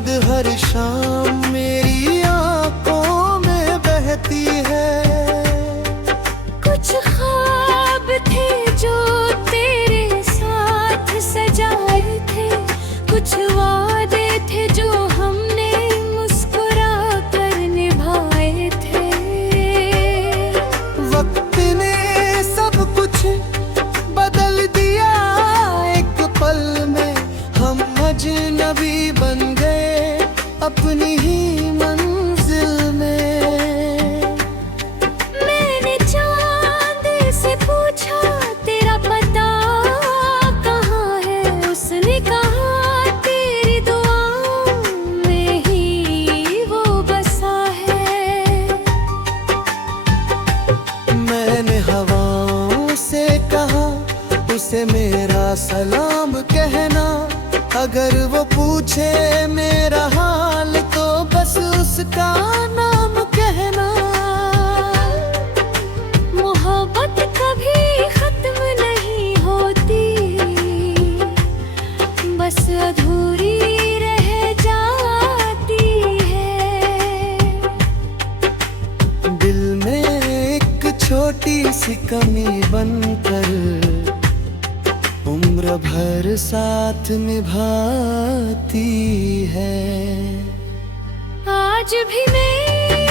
याद हर शाम मेरी आंखों में बहती है। कुछ ख्वाब थे जो तेरे साथ सजाए थे, कुछ वादे थे जो हमने मुस्कुरा कर निभाए थे। वक्त ने सब कुछ बदल दिया एक पल में, हम अजनबी बन गए अपनी ही मंजिल में। मैंने चांद से पूछा तेरा पता कहाँ है, उसने कहा तेरी दुआओं में ही वो बसा है। मैंने हवाओं से कहा उसे मेरा सलाम कहना, अगर वो पूछे मेरा हाल तो बस उसका नाम कहना। मोहब्बत कभी खत्म नहीं होती, बस अधूरी रह जाती है। दिल में एक छोटी सी कमी बनकर उम्र भर साथ निभाती है। आज भी मेरी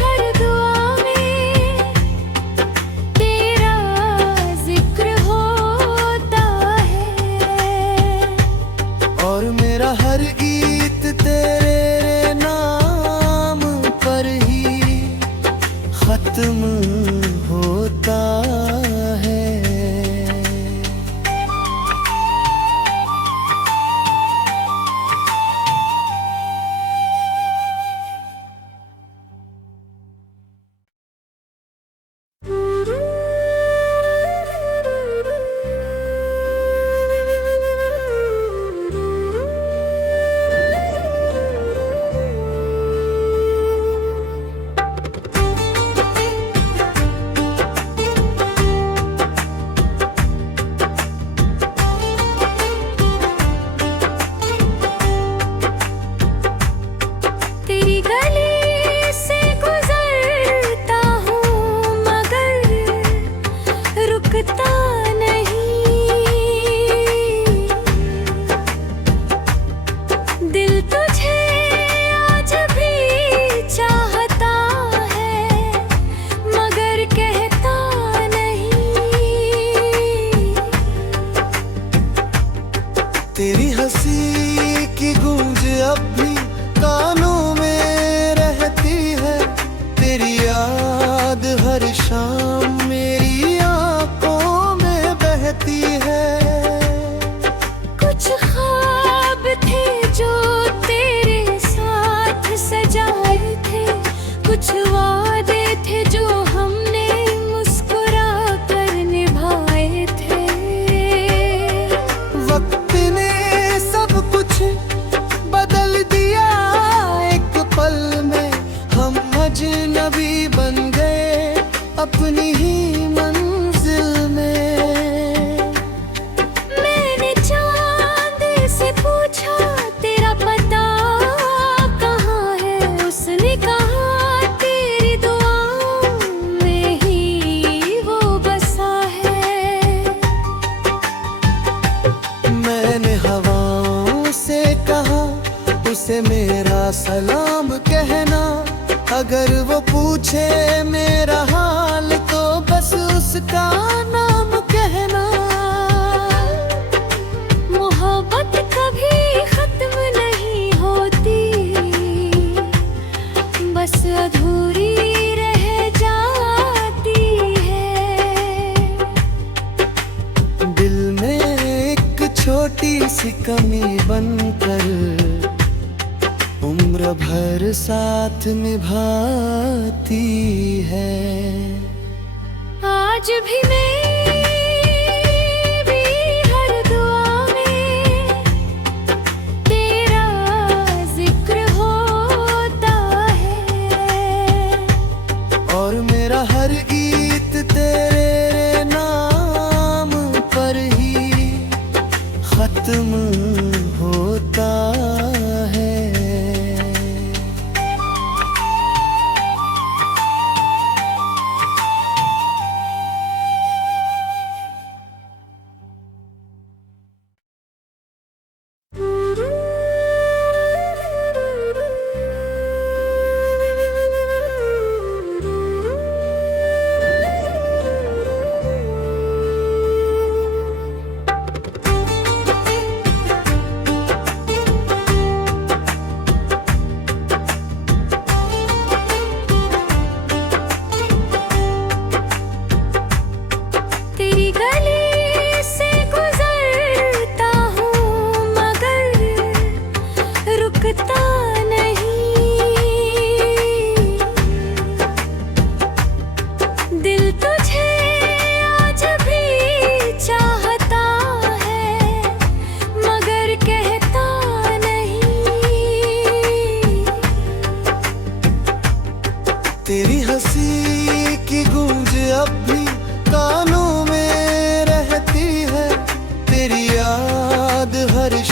हर दुआ में तेरा जिक्र होता है, और मेरा हर गीत तेरे नाम पर ही खत्म होता है। तेरी गली से गुजरता हूँ मगर रुकता नहीं, दिल तुझे आज भी चाहता है मगर कहता नहीं। तेरी हंसी की गूंज अब भी कानों में रहती है, तेरी याद हर शाम मेरी आंखों में बहती है। कुछ ख्वाब थे जो तेरे साथ सजाए थे, कुछ वादे थे जो हमने मुस्कुरा कर निभाए थे। वक्त ने सब कुछ बदल दिया एक पल में, हम अजनबी बन गए अपनी ही मंजिल में। मैंने चांद से पूछा तेरा पता कहाँ है, उसने कहा तेरी दुआओं में ही वो बसा है। मैंने हवाओं से कहा उसे मेरा सलाम कहना, अगर वो पूछे मेरा हाल तो बस उसका नाम कहना। मोहब्बत कभी खत्म नहीं होती, बस अधूरी रह जाती है। दिल में एक छोटी सी कमी बनकर उम्र भर साथ निभाती है। आज भी मेरी हर दुआ में तेरा जिक्र होता है, और मेरा हर गीत तेरे नाम पर ही खत्म होता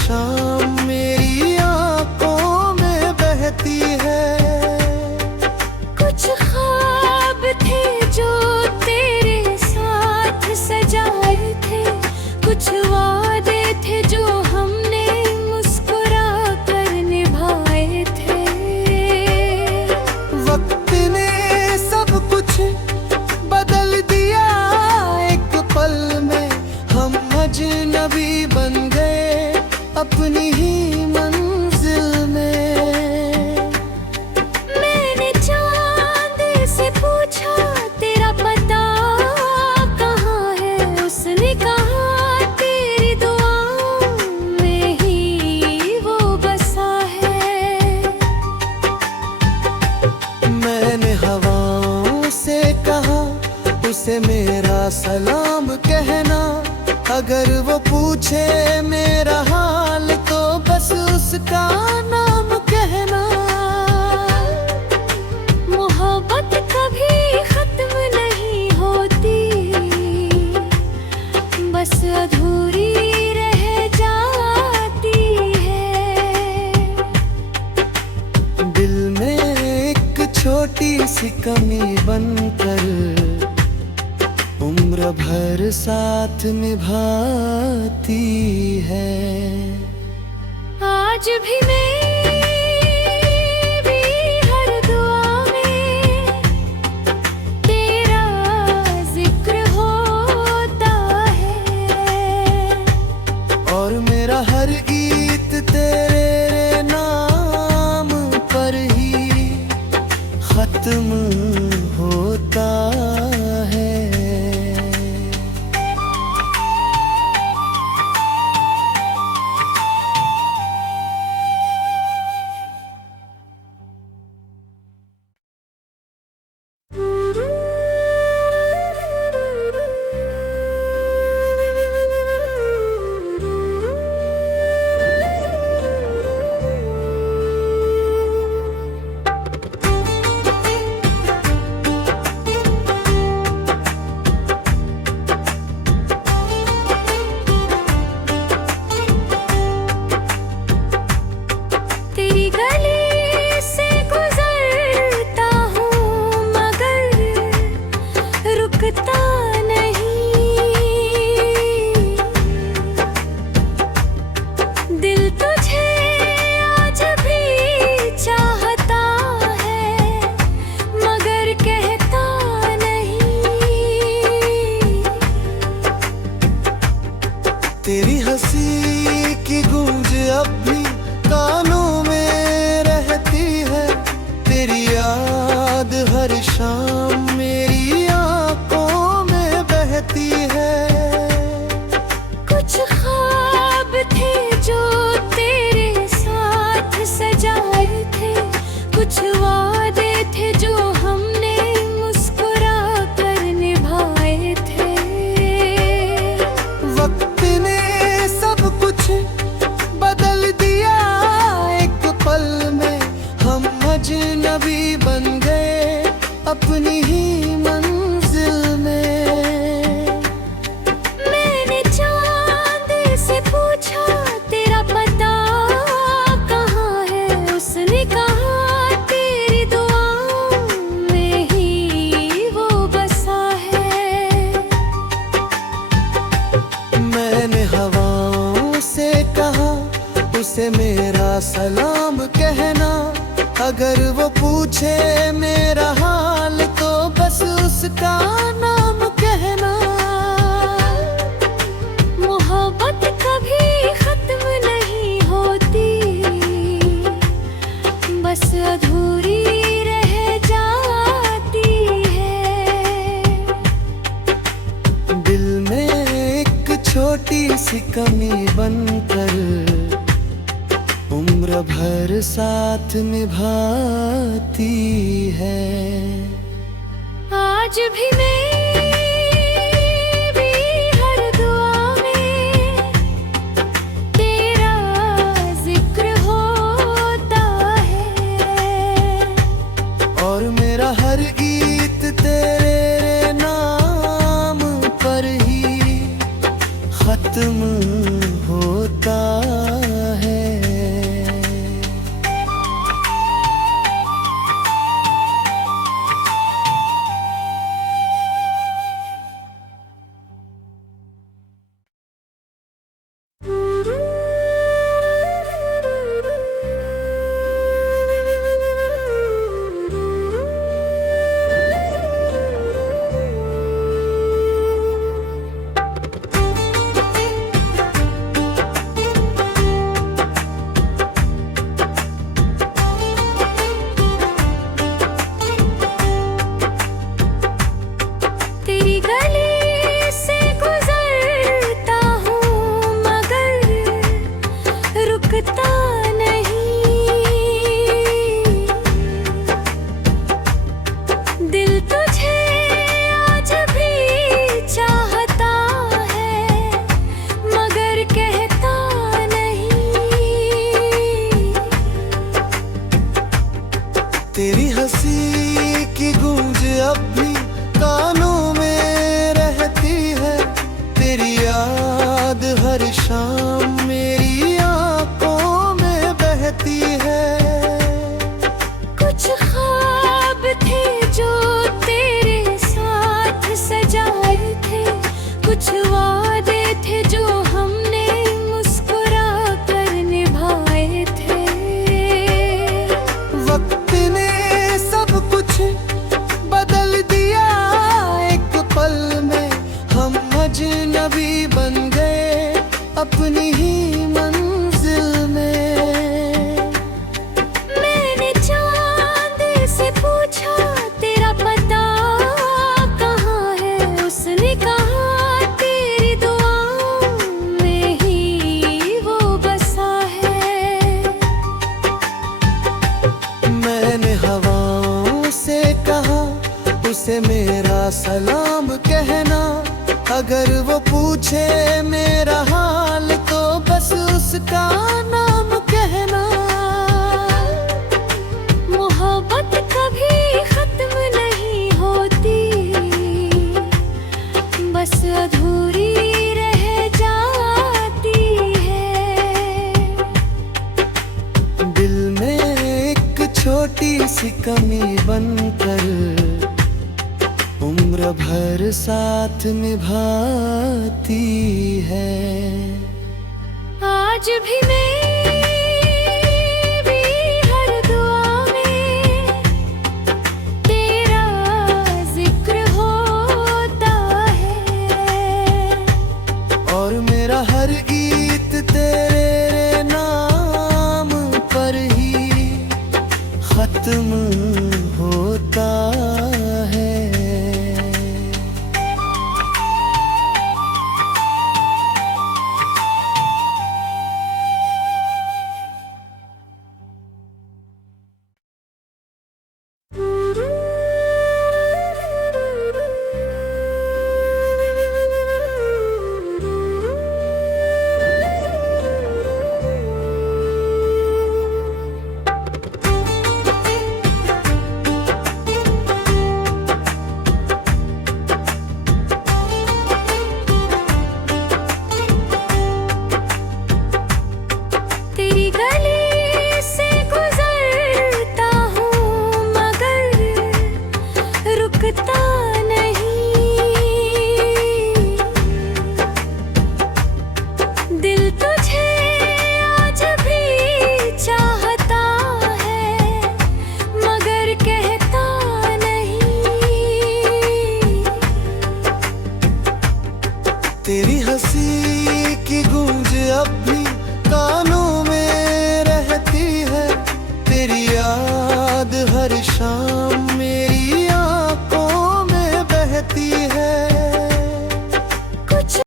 शाम मेरी आंखों में बहती है। कुछ ख्वाब थे जो तेरे साथ सजाए थे, कुछ वादे थे जो हमने मुस्कुरा कर निभाए थे। वक्त ने सब कुछ बदल दिया एक पल में, हम अजनबी बन गए अपनी ही मंजिल में। मैंने चांद से पूछा तेरा पता कहाँ है, उसने कहा तेरी दुआओं में ही वो बसा है। मैंने हवाओं से कहा उसे मेरा सलाम कहना, अगर वो पूछे मेरा हाल तो बस उसका नाम कहना। मोहब्बत कभी खत्म नहीं होती, बस अधूरी रह जाती है। दिल में एक छोटी सी कमी बनकर उम्र भर साथ निभाती है। आज भी मेरी हर दुआ में तेरा जिक्र होता है, और मेरा हर गीत तेरे नाम पर ही खत्म होता है। तेरी गली से गुजरता हूँ मगर रुकता नहीं, दिल तुझे आज भी चाहता है मगर कहता नहीं। तेरी हंसी की गूंज अब भी कानों में रहती है, तेरी याद हर शाम मेरी आंखों में बहती है। कुछ ख्वाब थे जो तेरे साथ सजाए थे, कुछ वादे थे जो हमने मुस्कुरा कर निभाए थे। वक्त ने सब कुछ बदल दिया एक पल में, हम अजनबी बन गए अपनी ही मंजिल में। मैंने चांद से पूछा तेरा पता कहाँ है, उसने कहा तेरी दुआओं में ही वो बसा है। मैंने हवाओं से कहा उसे मेरा सलाम कहना, अगर वो पूछे मेरा हाल तो बस उसका नाम कहना। मोहब्बत कभी खत्म नहीं होती, बस अधूरी रह जाती है। दिल में एक छोटी सी कमी बनकर उम्र भर साथ निभाती है। आज भी मेरी हर दुआ में तेरा जिक्र होता है, और मेरा हर गीत तेरे नाम पर ही खत्म होता सलाम कहना, अगर वो पूछे मेरा हाल तो बस उसका नाम कहना। मोहब्बत कभी खत्म नहीं होती, बस अधूरी रह जाती है। दिल में एक छोटी सी कमी बनकर उम्र भर साथ निभाती है। आज भी मैं